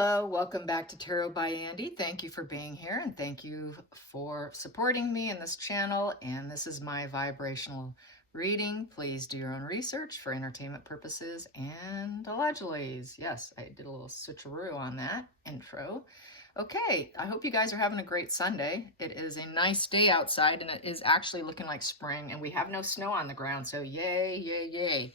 Hello, welcome back to Tarot by Andy. Thank you for being here and thank you for supporting me in this channel. And this is my vibrational reading. Please do your own research for entertainment purposes and allegedly. Yes, I did a little switcheroo on that intro. Okay, I hope you guys are having a great Sunday. It is a nice day outside and it is actually looking like spring and we have no snow on the ground, so yay, yay, yay.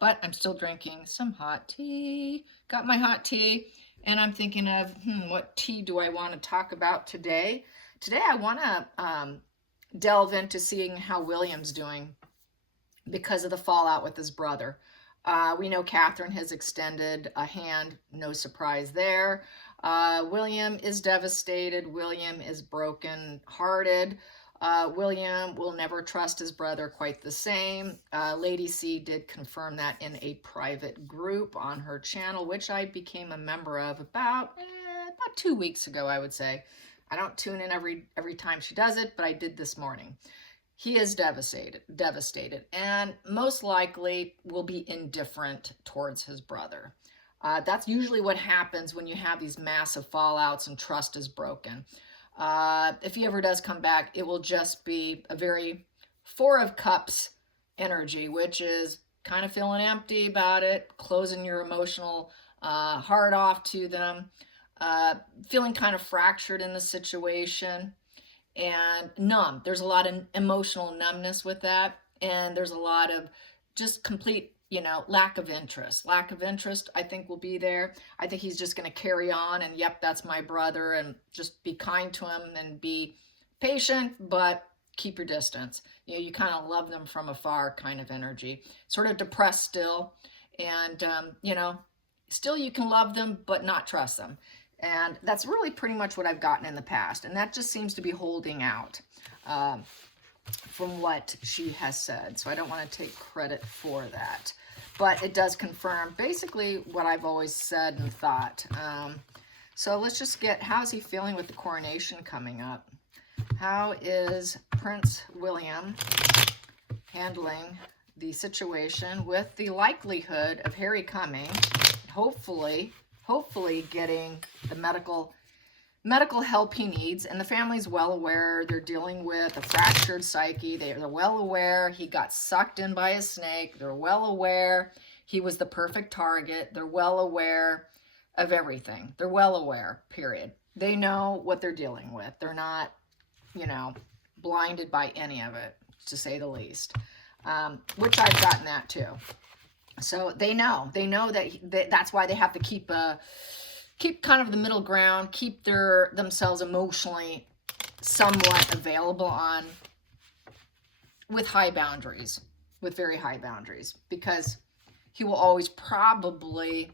But I'm still drinking some hot tea. Got my hot tea. And I'm thinking of, what tea do I want to talk about today? Today I want to delve into seeing how William's doing because of the fallout with his brother. We know Catherine has extended a hand, no surprise there. William is devastated. William is broken-hearted. William will never trust his brother quite the same. Lady C did confirm that in a private group on her channel, which I became a member of about 2 weeks ago, I would say. I don't tune in every time she does it, but I did this morning. He is devastated, and most likely will be indifferent towards his brother. That's usually what happens when you have these massive fallouts and trust is broken. If he ever does come back, it will just be a very Four of Cups energy, which is kind of feeling empty about it, closing your emotional heart off to them, feeling kind of fractured in the situation, and numb. There's a lot of emotional numbness with that, and there's a lot of just complete lack of interest. Lack of interest, I think, will be there. I think he's just going to carry on and, yep, that's my brother, and just be kind to him and be patient, but keep your distance. You kind of love them from afar kind of energy. Sort of depressed still, and, still you can love them, but not trust them. And that's really pretty much what I've gotten in the past, and that just seems to be holding out. From what she has said. So I don't want to take credit for that. But it does confirm basically what I've always said and thought. So let's just get, how's he feeling with the coronation coming up? How is Prince William handling the situation with the likelihood of Harry coming, hopefully getting the medical help he needs, and the family's well aware they're dealing with a fractured psyche. They're well aware he got sucked in by a snake. They're well aware he was the perfect target. They're well aware of everything. They're well aware, period. They know what they're dealing with. They're not, blinded by any of it, to say the least, which I've gotten that too. So they know that that's why they have to keep kind of the middle ground, keep themselves emotionally somewhat available with high boundaries, with very high boundaries, because he will always probably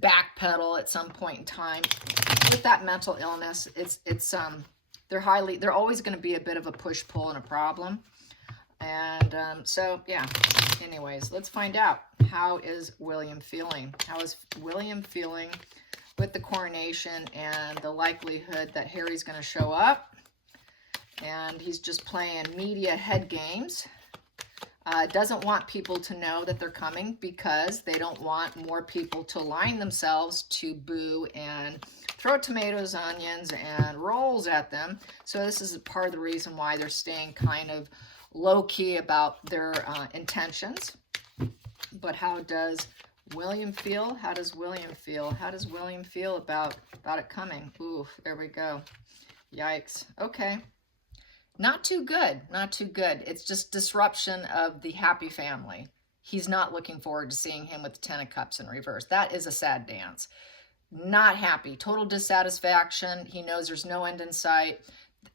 backpedal at some point in time. With that mental illness, they're always going to be a bit of a push-pull and a problem. And so, yeah, anyways, let's find out. How is William feeling? How is William feeling with the coronation and the likelihood that Harry's going to show up? And he's just playing media head games. Doesn't want people to know that they're coming because they don't want more people to line themselves to boo and throw tomatoes, onions, and rolls at them. So this is part of the reason why they're staying kind of low-key about their intentions. But how does William feel? How does William feel? How does William feel about it coming? Ooh, there we go. Yikes. Okay. Not too good. Not too good. It's just disruption of the happy family. He's not looking forward to seeing him with the Ten of Cups in reverse. That is a sad dance. Not happy. Total dissatisfaction. He knows there's no end in sight.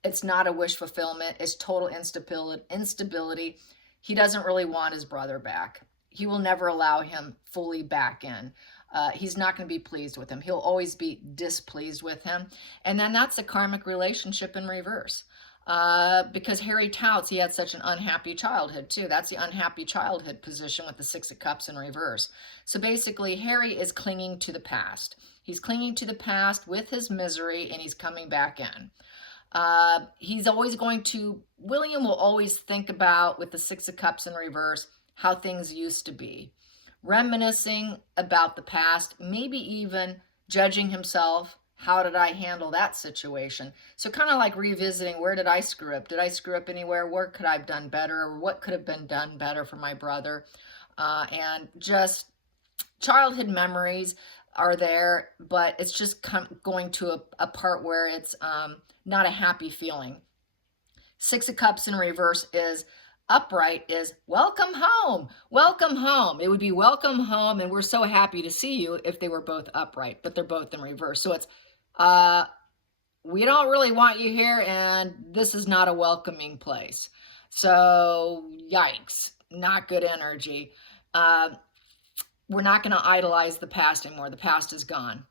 It's not a wish fulfillment. It's total instability. He doesn't really want his brother back. He will never allow him fully back in. He's not going to be pleased with him. He'll always be displeased with him. And then that's a karmic relationship in reverse. Because Harry touts he had such an unhappy childhood too. That's the unhappy childhood position with the Six of Cups in reverse. So basically, Harry is clinging to the past. He's clinging to the past with his misery, and he's coming back in. He's always William will always think about, with the Six of Cups in reverse, how things used to be. Reminiscing about the past, maybe even judging himself. How did I handle that situation? So kind of like revisiting, where did I screw up? Did I screw up anywhere? Where could I have done better? Or what could have been done better for my brother? And just childhood memories are there, but it's just going to a part where it's not a happy feeling. Six of Cups in reverse is upright, is welcome home, welcome home. It would be welcome home, and we're so happy to see you if they were both upright, but they're both in reverse. So it's, we don't really want you here, and this is not a welcoming place. So yikes, not good energy. We're not going to idolize the past anymore. The past is gone.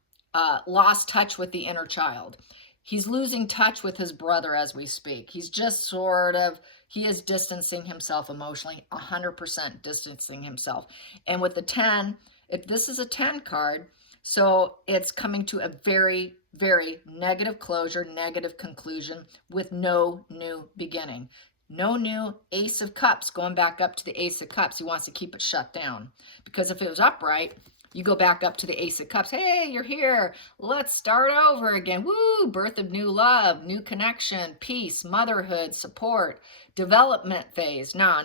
Lost touch with the inner child. He's losing touch with his brother as we speak. He's just sort of, he is distancing himself emotionally, 100% distancing himself. And with the 10, if this is a 10 card, so it's coming to a very, very negative closure, negative conclusion with no new beginning. No new Ace of Cups, going back up to the Ace of Cups. He wants to keep it shut down. Because if it was upright, you go back up to the Ace of Cups. Hey, you're here. Let's start over again. Woo! Birth of new love, new connection, peace, motherhood, support, development phase. No.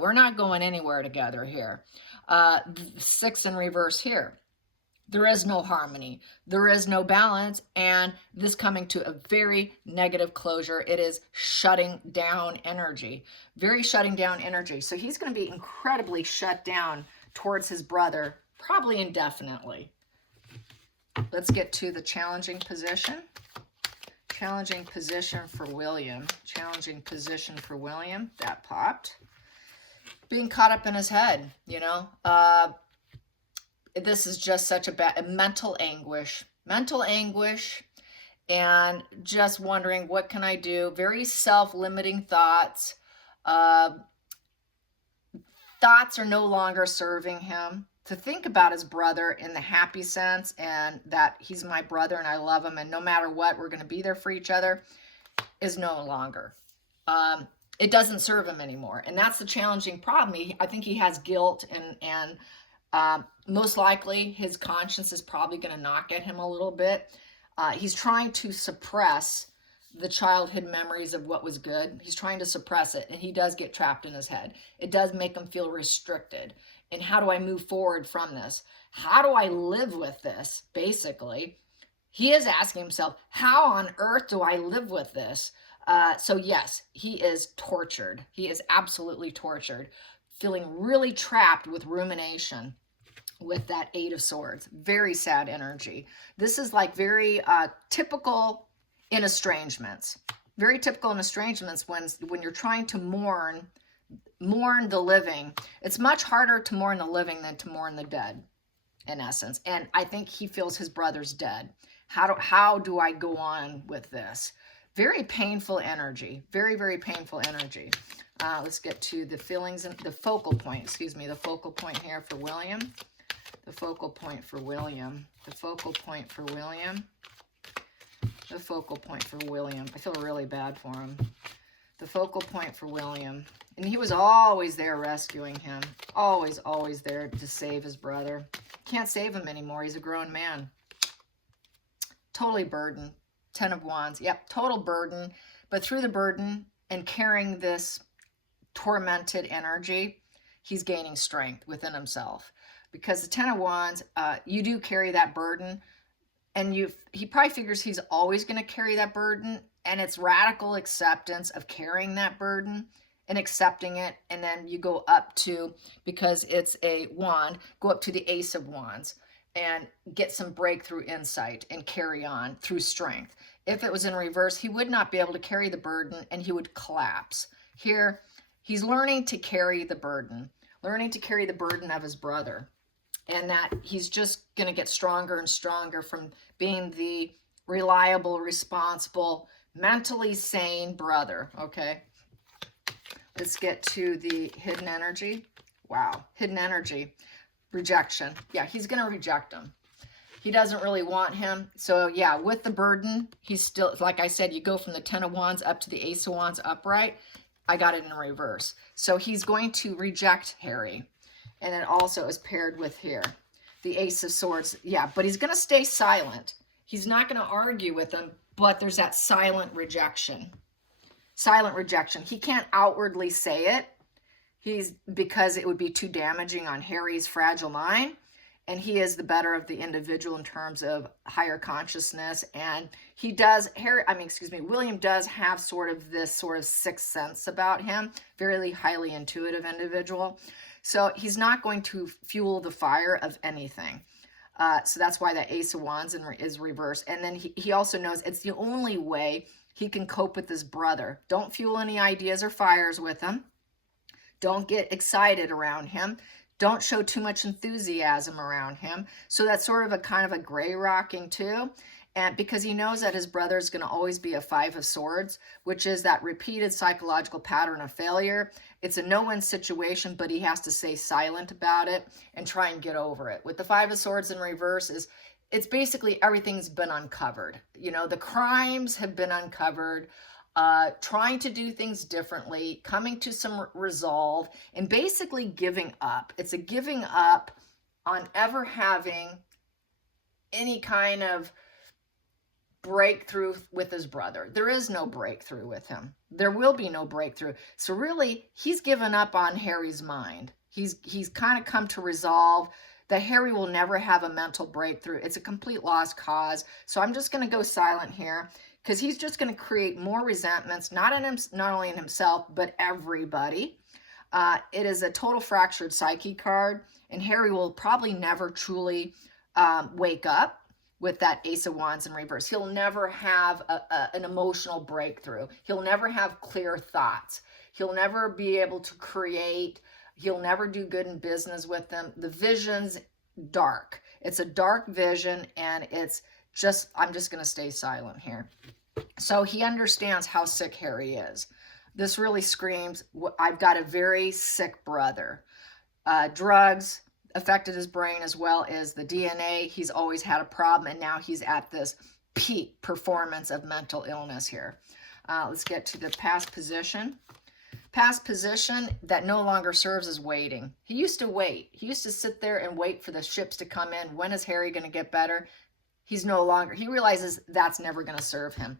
We're not going anywhere together here. 6 in reverse here. There is no harmony. There is no balance. And this coming to a very negative closure. It is shutting down energy. Very shutting down energy. So he's going to be incredibly shut down towards his brother, probably indefinitely. Let's get to the challenging position. Challenging position for William. Challenging position for William. That popped. Being caught up in his head, you know. This is just such a bad mental anguish, and just wondering, what can I do? Very self-limiting thoughts. Thoughts are no longer serving him. To think about his brother in the happy sense, and that he's my brother and I love him, and no matter what, we're going to be there for each other, is no longer. It doesn't serve him anymore. And that's the challenging problem. I think he has guilt, and most likely his conscience is probably going to knock at him a little bit. He's trying to suppress the childhood memories of what was good. He's trying to suppress it, and he does get trapped in his head. It does make him feel restricted. And how do I move forward from this? How do I live with this? Basically, he is asking himself, how on earth do I live with this? So yes, he is tortured. He is absolutely tortured, feeling really trapped with rumination with that 8 of Swords. Very sad energy. This is like very typical in estrangements. Very typical in estrangements when you're trying to mourn the living. It's much harder to mourn the living than to mourn the dead, in essence. And I think he feels his brother's dead. How do I go on with this? Very painful energy. Very, very painful energy. Let's get to the feelings and the focal point. Excuse me, the focal point here for William. The focal point for William. The focal point for William. The focal point for William. I feel really bad for him. The focal point for William. And he was always there rescuing him. Always, always there to save his brother. Can't save him anymore. He's a grown man. Totally burdened. 10 of Wands. Yep, total burden. But through the burden and carrying this tormented energy, he's gaining strength within himself. Because the 10 of Wands, you do carry that burden. And he probably figures he's always going to carry that burden. And it's radical acceptance of carrying that burden and accepting it. And then you go up to, because it's a wand, go up to the Ace of Wands and get some breakthrough insight and carry on through strength. If it was in reverse, he would not be able to carry the burden and he would collapse. Here, he's learning to carry the burden of his brother. And that he's just going to get stronger and stronger from being the reliable, responsible, mentally sane brother, okay? Let's get to the hidden energy. Wow, hidden energy. Rejection. Yeah, he's going to reject him. He doesn't really want him. So yeah, with the burden, he's still, like I said, you go from the 10 of Wands up to the Ace of Wands upright. I got it in reverse. So he's going to reject Harry. And it also is paired with here. The Ace of Swords. Yeah, but he's going to stay silent. He's not going to argue with him, but there's that silent rejection. Silent rejection. He can't outwardly say it. Because it would be too damaging on Harry's fragile mind. And he is the better of the individual in terms of higher consciousness. And William does have sort of sixth sense about him, very highly intuitive individual. So he's not going to fuel the fire of anything. So that's why that Ace of Wands is reversed. And then he also knows it's the only way he can cope with his brother. Don't fuel any ideas or fires with him. Don't get excited around him. Don't show too much enthusiasm around him. So that's sort of a kind of a gray rocking too. And because he knows that his brother is going to always be a Five of Swords, which is that repeated psychological pattern of failure. It's a no-win situation, but he has to stay silent about it and try and get over it. With the Five of Swords in reverse, it's basically everything's been uncovered. You know, the crimes have been uncovered. Trying to do things differently, coming to some resolve, and basically giving up. It's a giving up on ever having any kind of breakthrough with his brother. There is no breakthrough with him. There will be no breakthrough. So really, he's given up on Harry's mind. He's kind of come to resolve that Harry will never have a mental breakthrough. It's a complete lost cause. So I'm just going to go silent here, because he's just going to create more resentments, not only in himself, but everybody. It is a total fractured psyche card, and Harry will probably never truly wake up with that Ace of Wands in reverse. He'll never have an emotional breakthrough. He'll never have clear thoughts. He'll never be able to create. He'll never do good in business with them. The vision's dark. It's a dark vision, and I'm just going to stay silent here. So he understands how sick Harry is. This really screams, I've got a very sick brother. Drugs affected his brain as well as the DNA. He's always had a problem, and now he's at this peak performance of mental illness here. Let's get to the past position. Past position that no longer serves as waiting. He used to wait. He used to sit there and wait for the ships to come in. When is Harry going to get better? He realizes that's never going to serve him.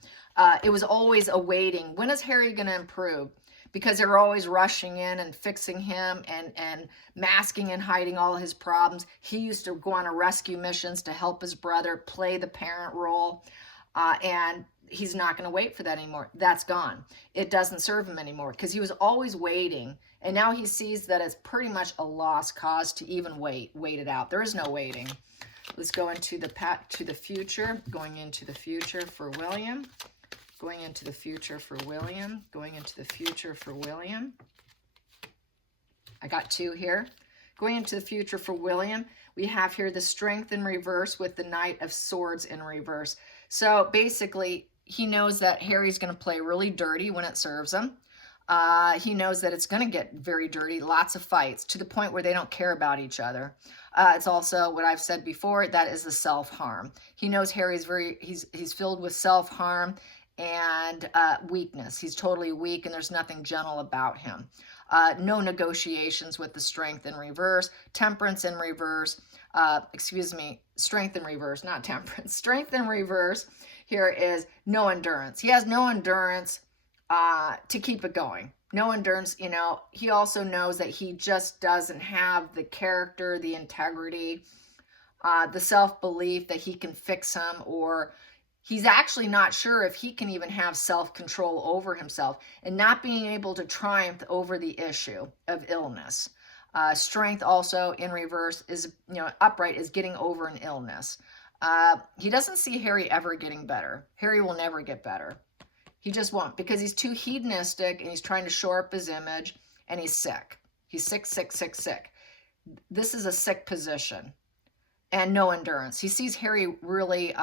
It was always a waiting. When is Harry going to improve? Because they were always rushing in and fixing him and masking and hiding all his problems. He used to go on rescue missions to help his brother play the parent role. And he's not going to wait for that anymore. That's gone. It doesn't serve him anymore, because he was always waiting. And now he sees that it's pretty much a lost cause to even wait it out. There is no waiting. Let's go into the future. Going into the future for William. Going into the future for William. Going into the future for William. I got two here. Going into the future for William, we have here the Strength in reverse with the Knight of Swords in reverse. So basically, he knows that Harry's going to play really dirty when it serves him. He knows that it's going to get very dirty, lots of fights, to the point where they don't care about each other. It's also what I've said before, that is the self-harm. He knows Harry's he's filled with self-harm and weakness. He's totally weak, and there's nothing gentle about him. No negotiations with the Strength in reverse. Temperance in reverse. Strength in reverse, not temperance. Strength in reverse here is no endurance. He has no endurance to keep it going. No endurance, he also knows that he just doesn't have the character, the integrity, the self-belief that he can fix him, or he's actually not sure if he can even have self-control over himself, and not being able to triumph over the issue of illness. Strength also in reverse is, upright is getting over an illness. He doesn't see Harry ever getting better. Harry will never get better. He just won't, because he's too hedonistic, and he's trying to shore up his image, and he's sick. He's sick, sick, sick, sick. This is a sick position, and no endurance. He sees Harry really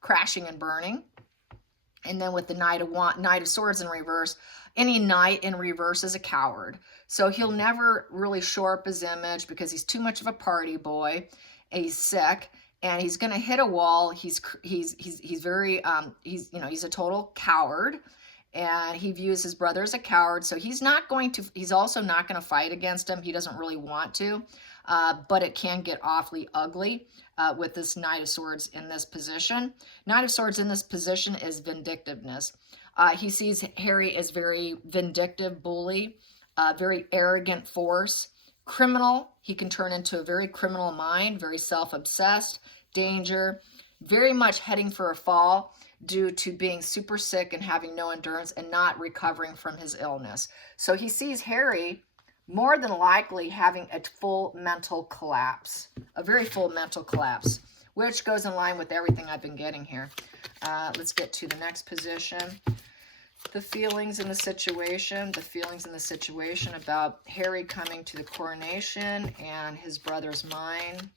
crashing and burning. And then with the Knight of Swords in reverse, any knight in reverse is a coward. So he'll never really shore up his image, because he's too much of a party boy, and he's sick. And he's going to hit a wall. He's very, he's a total coward, and he views his brother as a coward. So he's also not going to fight against him. He doesn't really want to. but it can get awfully ugly with this Knight of Swords in this position. Knight of Swords in this position is vindictiveness. He sees Harry as very vindictive bully, very arrogant force, criminal. He can turn into a very criminal mind, very self-obsessed, danger, very much heading for a fall due to being super sick and having no endurance and not recovering from his illness. So he sees Harry more than likely having a full mental collapse, a very full mental collapse, which goes in line with everything I've been getting here. Let's get to the next position. The feelings in the situation, about Harry coming to the coronation and his brother's mind.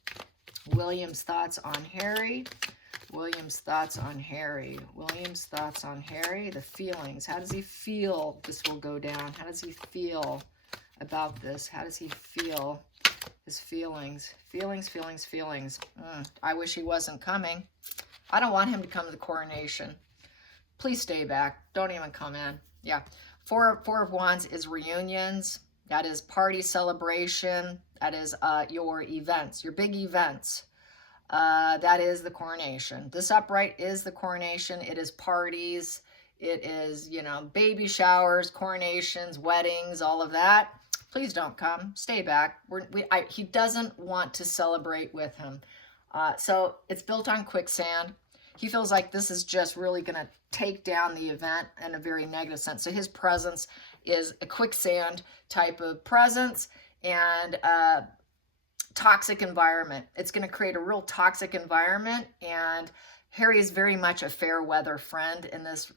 William's thoughts on Harry. William's thoughts on Harry. William's thoughts on Harry. The feelings. How does he feel this will go down? How does he feel about this? How does he feel? His feelings. Feelings. I wish he wasn't coming. I don't want him to come to the coronation. Please stay back. Don't even come in. Yeah. Four of Wands is reunions. That is party celebration. That is your events, your big events. That is the coronation. This upright is the coronation. It is parties. It is, you know, baby showers, coronations, weddings, all of that. Please don't come. Stay back. He doesn't want to celebrate with him. So it's built on quicksand. He feels like this is just really going to take down the event in a very negative sense. So his presence is a quicksand type of presence and toxic environment. It's going to create a real toxic environment, and Harry is very much a fair weather friend in this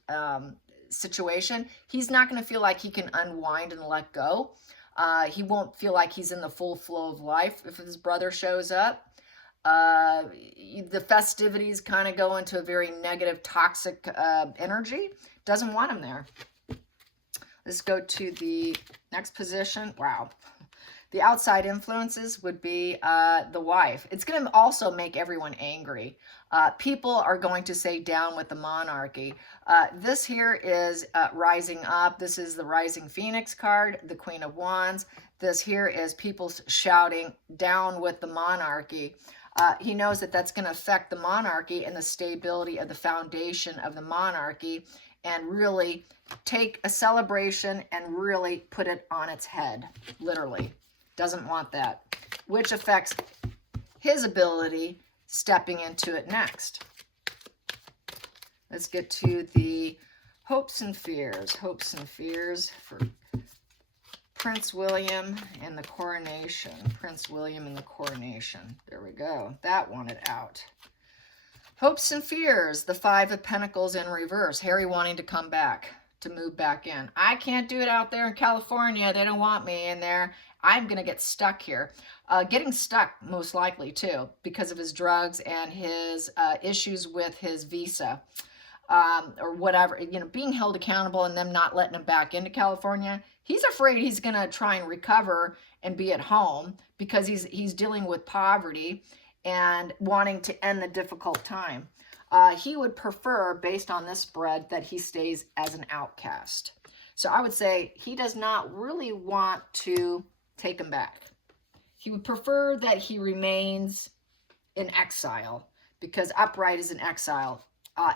situation. He's not going to feel like he can unwind and let go. He won't feel like he's in the full flow of life if his brother shows up. The festivities kind of go into a very negative, toxic energy. Doesn't want him there. Let's go to the next position. Wow. The outside influences would be the wife. It's going to also make everyone angry. People are going to say down with the monarchy. This here is rising up. This is the rising phoenix card, the Queen of Wands. This here is people shouting down with the monarchy. He knows that that's going to affect the monarchy and the stability of the foundation of the monarchy, and really take a celebration and really put it on its head, literally. Doesn't want that, which affects his ability stepping into it next. Let's get to the hopes and fears. Hopes and fears for Prince William and the coronation. Prince William and the coronation. There we go. That wanted out. Hopes and fears. The Five of Pentacles in reverse. Harry wanting to come back, to move back in. I can't do it out there in California. They don't want me in there. I'm going to get stuck here. Getting stuck, most likely, too, because of his drugs and his issues with his visa. Or whatever, you know, being held accountable and them not letting him back into California. He's afraid he's going to try and recover and be at home because he's dealing with poverty and wanting to end the difficult time. He would prefer, based on this spread, that he stays as an outcast. So I would say he does not really want to take him back. He would prefer that he remains in exile, because upright is in exile.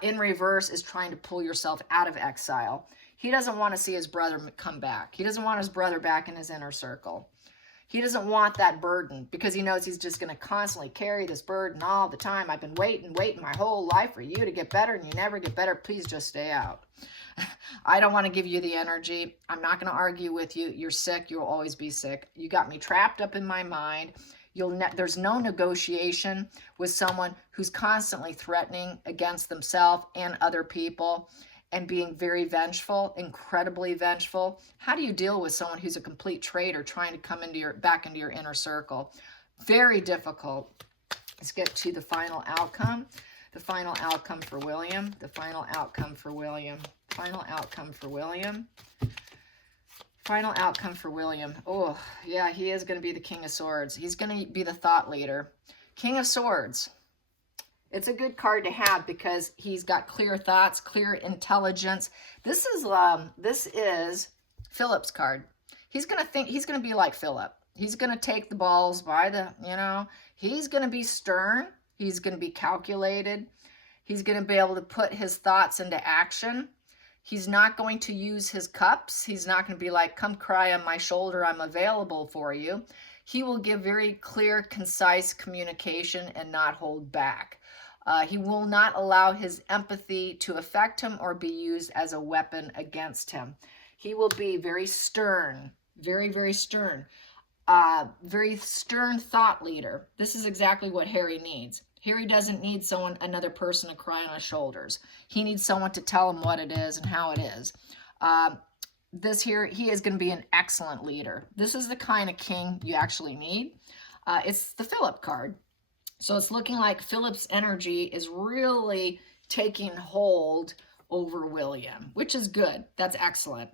In reverse is trying to pull yourself out of exile. He doesn't want to see his brother come back. He doesn't want his brother back in his inner circle. He doesn't want that burden, because he knows he's just going to constantly carry this burden all the time. I've been waiting my whole life for you to get better, and you never get better. Please just stay out. I don't want to give you the energy. I'm not going to argue with you. You're sick. You'll always be sick. You got me trapped up in my mind. There's no negotiation with someone who's constantly threatening against themselves and other people and being very vengeful, incredibly vengeful. How do you deal with someone who's a complete traitor trying to come back into your inner circle? Very difficult. Let's get to the final outcome. The final outcome for William. The final outcome for William. Final outcome for William. Final outcome for William. Oh, yeah, he is going to be the King of Swords. He's going to be the thought leader. King of Swords. It's a good card to have because he's got clear thoughts, clear intelligence. This is Philip's card. He's going to be like Philip. He's going to take the balls by the, he's going to be stern. He's going to be calculated. He's going to be able to put his thoughts into action. He's not going to use his cups. He's not going to be like, come cry on my shoulder, I'm available for you. He will give very clear, concise communication and not hold back. He will not allow his empathy to affect him or be used as a weapon against him. He will be very stern, very, very stern. Very stern thought leader. This is exactly what Harry needs. Harry doesn't need another person to cry on his shoulders. He needs someone to tell him what it is and how it is. He is going to be an excellent leader. This is the kind of king you actually need. It's the Philip card. So it's looking like Philip's energy is really taking hold over William, which is good. That's excellent.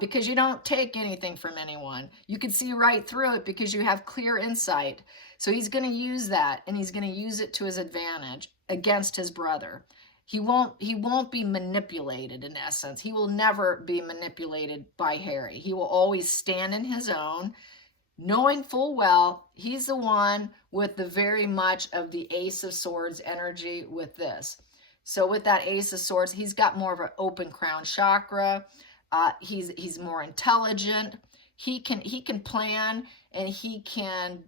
Because you don't take anything from anyone. You can see right through it because you have clear insight. So he's going to use that, and he's going to use it to his advantage against his brother. He won't be manipulated, in essence. He will never be manipulated by Harry. He will always stand in his own, knowing full well he's the one with the very much of the Ace of Swords energy with this. So with that Ace of Swords, he's got more of an open crown chakra. He's more intelligent. He can plan, and he can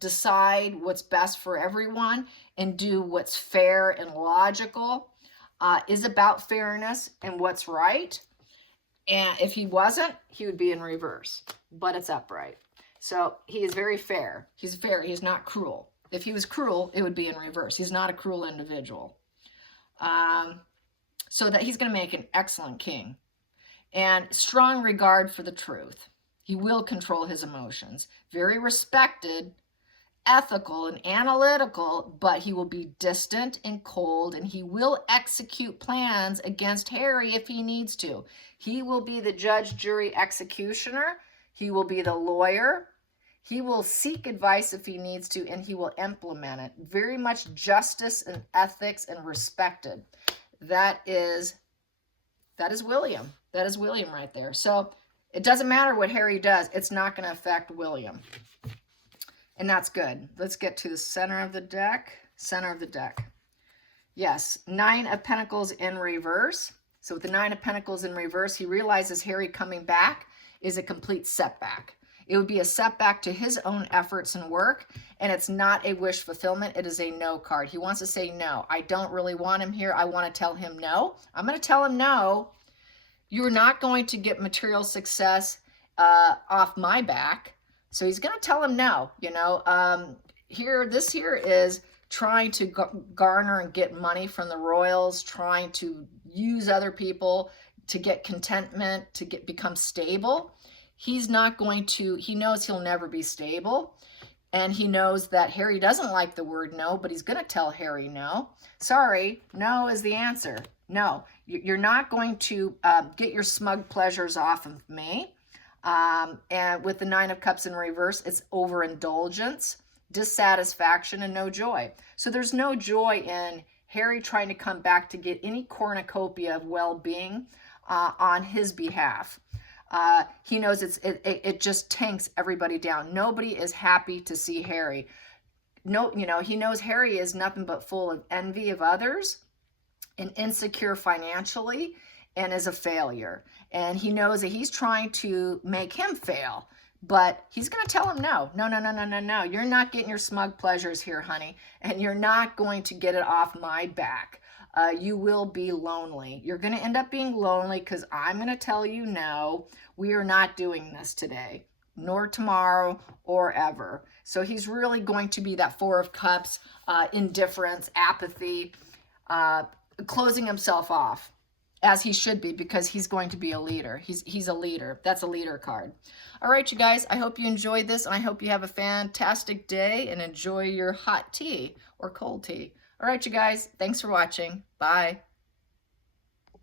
decide what's best for everyone and do what's fair and logical. Is about fairness and what's right. And if he wasn't, he would be in reverse. But it's upright. So he is very fair. He's fair. He's not cruel. If he was cruel, it would be in reverse. He's not a cruel individual. So that he's going to make an excellent king. And strong regard for the truth. He will control his emotions. Very respected, ethical, and analytical, but he will be distant and cold, and he will execute plans against Harry if he needs to. He will be the judge, jury, executioner. He will be the lawyer. He will seek advice if he needs to, and he will implement it. Very much justice and ethics and respected. That is William. That is William right there. So it doesn't matter what Harry does. It's not going to affect William. And that's good. Let's get to the center of the deck. Center of the deck. Yes, 9 of Pentacles in reverse. So with the 9 of Pentacles in reverse, he realizes Harry coming back is a complete setback. It would be a setback to his own efforts and work, and it's not a wish fulfillment. It is a no card. He wants to say no. I don't really want him here. I want to tell him no. I'm going to tell him no. You're not going to get material success off my back. So he's going to tell him no. This here is trying to garner and get money from the royals, trying to use other people to get contentment, to become stable. He's not going to, he knows he'll never be stable. And he knows that Harry doesn't like the word no, but he's going to tell Harry no. Sorry, no is the answer. No, you're not going to get your smug pleasures off of me. And with the 9 of Cups in reverse, it's overindulgence, dissatisfaction, and no joy. So there's no joy in Harry trying to come back to get any cornucopia of well-being on his behalf. He knows it just tanks everybody down. Nobody is happy to see Harry. No, he knows Harry is nothing but full of envy of others and insecure financially and is a failure. And he knows that he's trying to make him fail, but he's going to tell him no. No. You're not getting your smug pleasures here, honey, and you're not going to get it off my back. You will be lonely. You're going to end up being lonely because I'm going to tell you no, we are not doing this today, nor tomorrow or ever. So he's really going to be that 4 of Cups, indifference, apathy, closing himself off, as he should be, because he's going to be a leader. He's a leader. That's a leader card. All right, you guys, I hope you enjoyed this, and I hope you have a fantastic day and enjoy your hot tea or cold tea. All right, you guys, thanks for watching. Bye.